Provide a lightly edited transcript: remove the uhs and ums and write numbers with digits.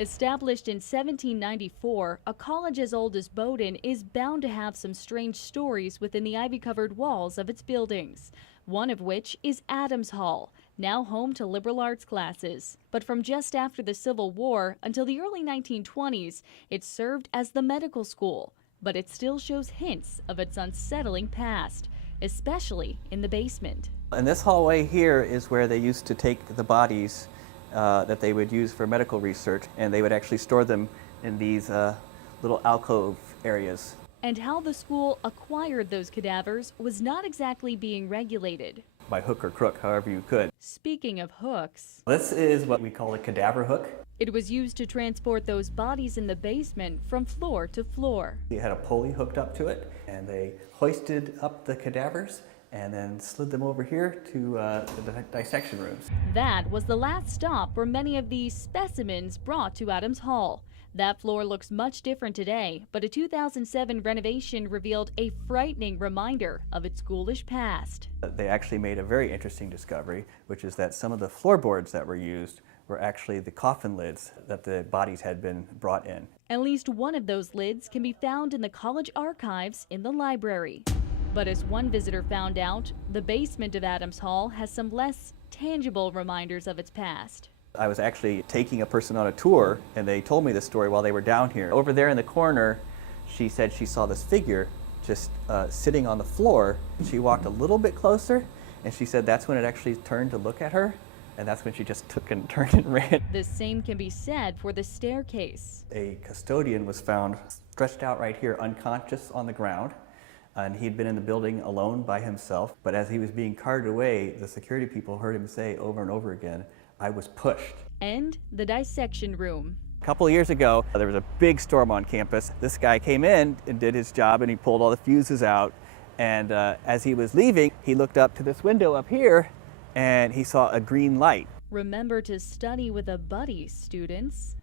Established in 1794, a college as old as Bowdoin is bound to have some strange stories within the ivy-covered walls of its buildings, one of which is Adams Hall, now home to liberal arts classes. But from just after the Civil War until the early 1920s, it served as the medical school, but it still shows hints of its unsettling past, especially in the basement. And this hallway here is where they used to take the bodies that they would use for medical research, and they would actually store them in these little alcove areas. And how the school acquired those cadavers was not exactly being regulated. By hook or crook, however you could. Speaking of hooks, This is what we call a cadaver hook. it was used to transport those bodies in the basement from floor to floor. You had a pulley hooked up to it, and they hoisted up the cadavers and then slid them over here to the dissection rooms. That was the last stop for many of these specimens brought to Adams Hall. That floor looks much different today, but a 2007 renovation revealed a frightening reminder of its ghoulish past. They actually made a very interesting discovery, which is that some of the floorboards that were used were actually the coffin lids that the bodies had been brought in. At least one of those lids can be found in the college archives in the library. But as one visitor found out, the basement of Adams Hall has some less tangible reminders of its past. I was actually taking a person on a tour, and they told me this story while they were down here. Over there in the corner, she said she saw this figure just sitting on the floor. She walked a little bit closer, and she said that's when it actually turned to look at her, and that's when she just took and turned and ran. The same can be said for the staircase. A custodian was found stretched out right here, unconscious on the ground, and he'd been in the building alone by himself. But as he was being carted away, the security people heard him say over and over again, "I was pushed." And the dissection room. A couple of years ago, there was a big storm on campus. This guy came in and did his job, and he pulled all the fuses out. And as he was leaving, he looked up to this window up here, and he saw a green light. Remember to study with a buddy, students.